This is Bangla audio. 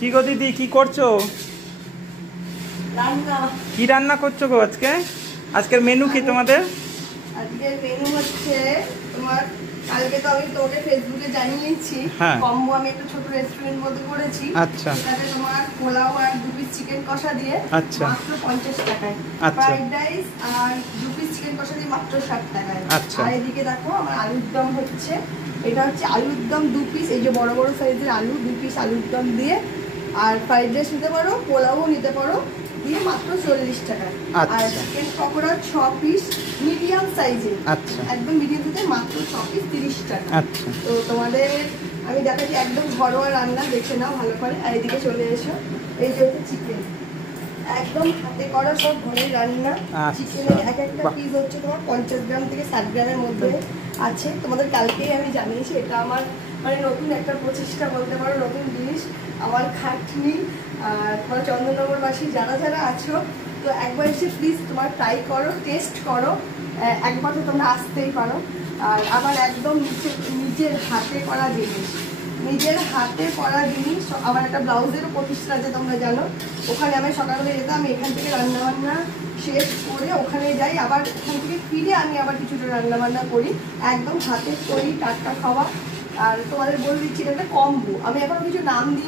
কি গো দিদি, কি করছো? রান্না। কি রান্না করছো গো আজকে? আজকের মেনু কি তোমাদের? আজকের মেনু হচ্ছে তোমার, কালকে তো আমি তোমাকে ফেসবুকে জানিয়েছি, হ্যাঁ। কম্বো আমি একটা ছোট রেস্টুরেন্ট মধ্যে করেছি। আচ্ছা। সেটাতে তোমার পোলাও আর 2 পিস চিকেন কষা দিয়ে আচ্ছা। মাত্র 50 টাকায়, আচ্ছা। ফ্রাইড রাইস আর 2 পিস চিকেন কষা দিয়ে মাত্র 60 টাকায়। আচ্ছা। আর এদিকে দেখো আমার আলুর দম হচ্ছে, এটা হচ্ছে আলুর দম 2 পিস, এই যে বড় বড় সাইজের আলু 2 পিস আলুর দম দিয়ে, আর ফ্রাইড রাইস নিতে পারো, পোলাও নিতে পারো, দিয়ে মাত্র 40 টাকা। আর আচ্ছা। চিকেন পকোড়া 6 পিস মিডিয়াম সাইজে, আচ্ছা। একদম মিডিয়াম সাইজে মাত্র 6 পিস 30 টাকা। আচ্ছা। তো তোমাদের আমি দেখাচ্ছি একদম ঘরোয়া রান্না, দেখে নাও ভালো করে। আর এদিকে চলে এসো, এই যে হচ্ছে চিকেন, একদম হাতে করা সব ঘরের রান্না। আচ্ছা। চিকেনের এক একটা বাহ। পিস হচ্ছে তোমার 50 গ্রাম থেকে 60 গ্রামের মধ্যে আছে। তোমাদের কালকেই আমি জানিয়েছি, এটা আমার মানে নতুন একটা প্রচেষ্টা বলতে পারো, নতুন জিনিস আমার খাটনি। আর তোমার চন্দননগরবাসী যারা যারা আছো, তো একবার এসে প্লিজ তোমার ট্রাই করো, টেস্ট করো, একবার তো তোমরা আসতেই পারো। আর আবার একদম নিজের হাতে করা জিনিস, নিজের হাতে করা জিনিস। আমার একটা ব্লাউজেরও প্রতিষ্ঠান আছে তোমরা জানো, ওখানে আমি সকালবেলা যেতাম, আমি এখান থেকে রান্নাবান্না শেষ করে ওখানে যাই, আবার ওখান থেকে ফিরে আমি আবার কিছুটা রান্নাবান্না করি, একদম হাতের তৈরি টাটকা খাওয়া। আর তোমাদের বলে দিচ্ছি, এটা একটা কম্বো, আমি এখনো কিছু নাম দিই।